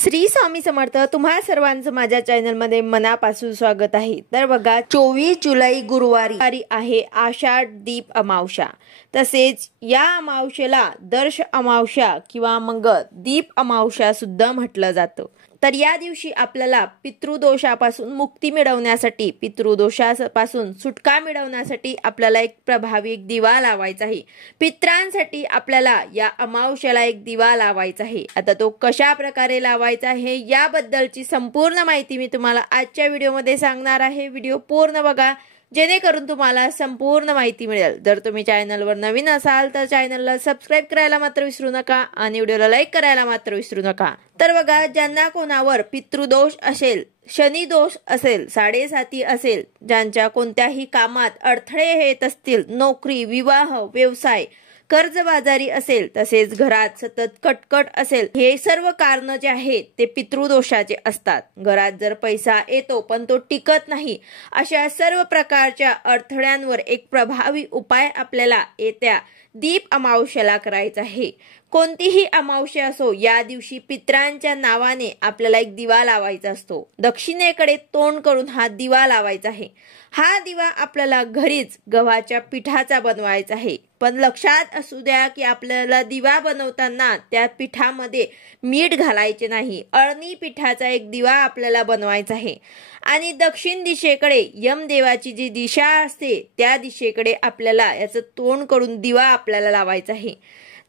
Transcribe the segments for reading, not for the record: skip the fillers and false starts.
श्री स्वामी समर्थ। तुम्हा सर्वांचं माझ्या चॅनल मध्ये मनापासून स्वागत आहे। तर बघा 24 जुलै गुरुवारी आहे आषाढ दीप अमावस्या। तसेच या अमावस्येला दर्श अमावस्या किंवा मग दीप अमावस्या सुद्धा म्हटलं जातं। तर या दिवशी आपल्याला पितृदोषापासून मुक्ती मिळवण्यासाठी, पितृदोषापासून सुटका मिळवण्यासाठी आपल्याला एक प्रभावी दिवा लावायचा आहे। पित्रांसाठी आपल्याला या अमावस्येला एक दिवा लावायचा आहे। आता तो कशा प्रकारे लावायचा आहे याबद्दलची संपूर्ण माहिती मी तुम्हाला आजच्या व्हिडिओमध्ये सांगणार आहे। व्हिडिओ पूर्ण बघा जेणेकरून तुम्हाला संपूर्ण माहिती मिळेल। जर तुम्ही चॅनलवर नवीन असाल तर चॅनलला सबस्क्राइब करायला मात्र विसरू नका आणि व्हिडिओला लाईक करायला मात्र विसरू नका। तर बघा, ज्यांना कोणावर पितृदोष असेल, शनी दोष असेल, 7.5 असेल, ज्यांच्या कोणत्याही कामात अडथळे येत असतील, नोकरी, विवाह, व्यवसाय, कर्जबाजारी असेल, तसेच घरात सतत कटकट असेल, हे सर्व कारण जे आहेत ते पितृदोषाचे असतात। घरात जर पैसा येतो पण तो टिकत नाही, अशा सर्व प्रकारच्या अडथळ्यांवर एक प्रभावी उपाय आपल्याला येत्या दीप अमावस्येला करायचा आहे। कोणतीही अमावस्या असो, या दिवशी पित्रांच्या नावाने आपल्याला एक दिवा लावायचा असतो। दक्षिणेकडे तोंड करून हा दिवा लावायचा आहे। हा दिवा आपल्याला घरीच गव्हाच्या पिठाचा बनवायचा आहे। पण लक्षात असू द्या की आपल्याला दिवा बनवताना त्या पिठामध्ये मीठ घालायचे नाही। अळणी पिठाचा एक दिवा आपल्याला बनवायचा आहे आणि दक्षिण दिशेकडे यमदेवाची जी दिशा असते त्या दिशेकडे आपल्याला याचं तोंड करून दिवा आपल्याला लावायचा आहे।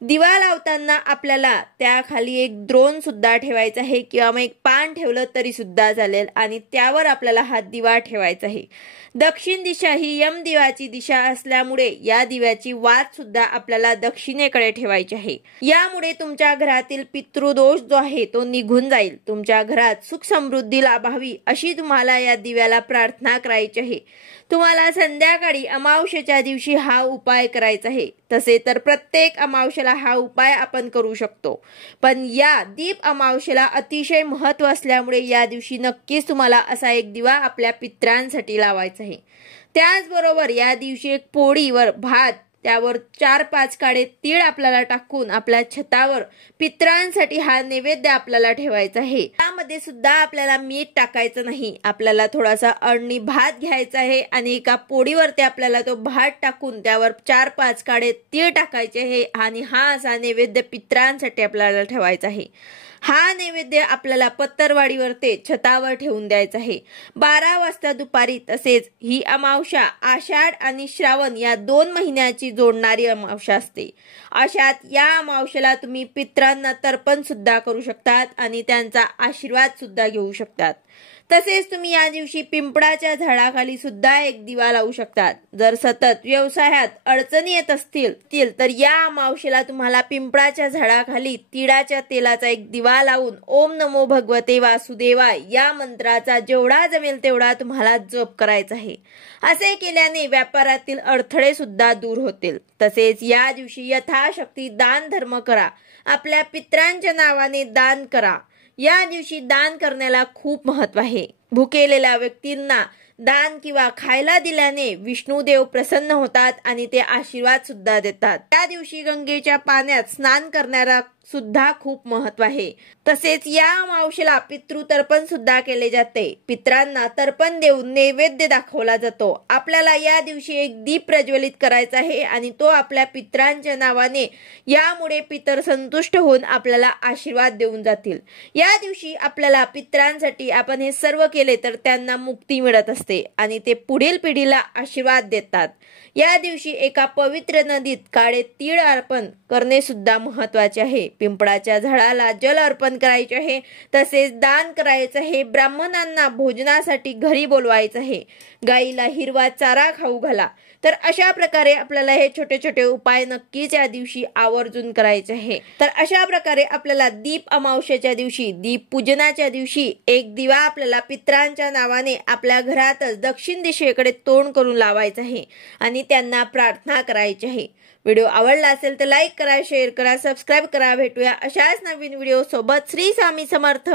दिवा लावताना आपल्याला त्याखाली एक द्रोण सुद्धा ठेवायचा आहे किंवा मग एक पान ठेवलं तरी सुद्धा चालेल आणि त्यावर आपल्याला हा दिवा ठेवायचा आहे। दक्षिण दिशा ही यमदेवाची दिशा असल्यामुळे या दिव्याची वात सुद्धा आपल्याला दक्षिणेकडे ठेवायची आहे। यामुळे तुमच्या घरातील पितृदोष जो आहे तो निघून जाईल। तुमच्या घरात सुख समृद्धी लाभावी अशी तुम्हाला या दिव्याला प्रार्थना करायची आहे। तुम्हाला संध्याकाळी अमावस्येच्या दिवशी हा उपाय करायचा आहे। तसे तर प्रत्येक अमावस्येला हा उपाय आपण करू शकतो, पण या दीप अमावस्येला अतिशय महत्त्व असल्यामुळे या दिवशी नक्कीच तुम्हाला असा एक दिवा आपल्या पित्रांसाठी लावायचा आहे। त्याचबरोबर या दिवशी एक पोळीवर भात, त्यावर 4-5 काळे तीळ आपल्याला टाकून आपल्या छतावर पित्रांसाठी हा नैवेद्य आपल्याला ठेवायचा आहे। त्यामध्ये सुद्धा आपल्याला मीठ टाकायचं नाही। आपल्याला थोडासा अळणी भात घ्यायचा आहे आणि एका पोळीवरती आपल्याला तो भात टाकून त्यावर 4-5 काळे तीळ टाकायचे आहे आणि हा असा नैवेद्य पित्रांसाठी आपल्याला ठेवायचा आहे। हा नैवेद्य आपल्याला पत्तरवाडीवरती छतावर ठेवून द्यायचा आहे 12 वाजता दुपारी। तसेच ही अमावस्या आषाढ आणि श्रावण या 2 महिन्याची जोडणारी अमावस्या असते। अशात या अमावस्येला तुम्ही पित्रांना तर्पण सुद्धा करू शकतात आणि त्यांचा आशीर्वाद सुद्धा घेऊ शकतात। तसेच तुम्ही या दिवशी पिंपळाच्या झाडाखाली सुद्धा एक दिवा लावू शकतात। जर सतत व्यवसायात अडचणी येत असतील तर या अमावस्येला तुम्हाला पिंपळाच्या झाडाखाली तिळाच्या तेलाचा एक दिवा लावून ओम नमो भगवते वासुदेवाय या मंत्राचा जेवढा जमेल तेवढा तुम्हाला जप करायचा आहे। असे केल्याने व्यापारातील अडथळे सुद्धा दूर होतील। तसेच या दिवशी यथाशक्ती दान धर्म करा। आपल्या पित्रांच्या नावाने दान करा। या दिवशी दान करण्याला खूप महत्त्व आहे। भुकेलेल्या व्यक्तींना दान किंवा खायला दिल्याने विष्णुदेव प्रसन्न होतात आणि ते आशीर्वाद सुद्धा देतात। त्या दिवशी गंगेच्या पाण्यात स्नान करण्याला सुद्धा खूप महत्त्व आहे। तसेच या अमावस्येला पितृतर्पण सुद्धा केले जाते। पित्रांना तर्पण देऊन नैवेद्य दाखवला जातो। आपल्याला या दिवशी एक दीप प्रज्वलित करायचा आहे आणि तो आपल्या पित्रांच्या नावाने, यामुळे पितर संतुष्ट होऊन आपल्याला आशीर्वाद देऊन जातील। या दिवशी आपल्याला पित्रांसाठी आपण हे सर्व केले तर त्यांना मुक्ती मिळत असते आणि ते पुढील पिढीला आशीर्वाद देतात। या दिवशी एका पवित्र नदीत काळे तीळ अर्पण करणे सुद्धा महत्त्वाचे आहे। पिंपळाच्या झाडाला जल अर्पण करायचे आहे। तसेच दान करायचं आहे। ब्राह्मणांना भोजनासाठी घरी बोलवायचं आहे। गाईला हिरवा चारा खाऊ घाला। तर अशा प्रकारे आपल्याला हे छोटे छोटे उपाय नक्कीच या दिवशी आवर्जून करायचे आहे। तर अशा प्रकारे आपल्याला दीप अमावस्येच्या दिवशी, दीप पूजनाच्या दिवशी एक दिवा आपल्याला पित्रांच्या नावाने आपल्या घरातच दक्षिण दिशेकडे तोंड करून लावायचं आहे आणि त्यांना प्रार्थना करायची आहे। व्हिडिओ आवडला असेल तर लाईक करा, शेअर करा, सबस्क्राइब करा। भेटूया अशाच नवीन व्हिडिओ सोबत। श्री स्वामी समर्थ।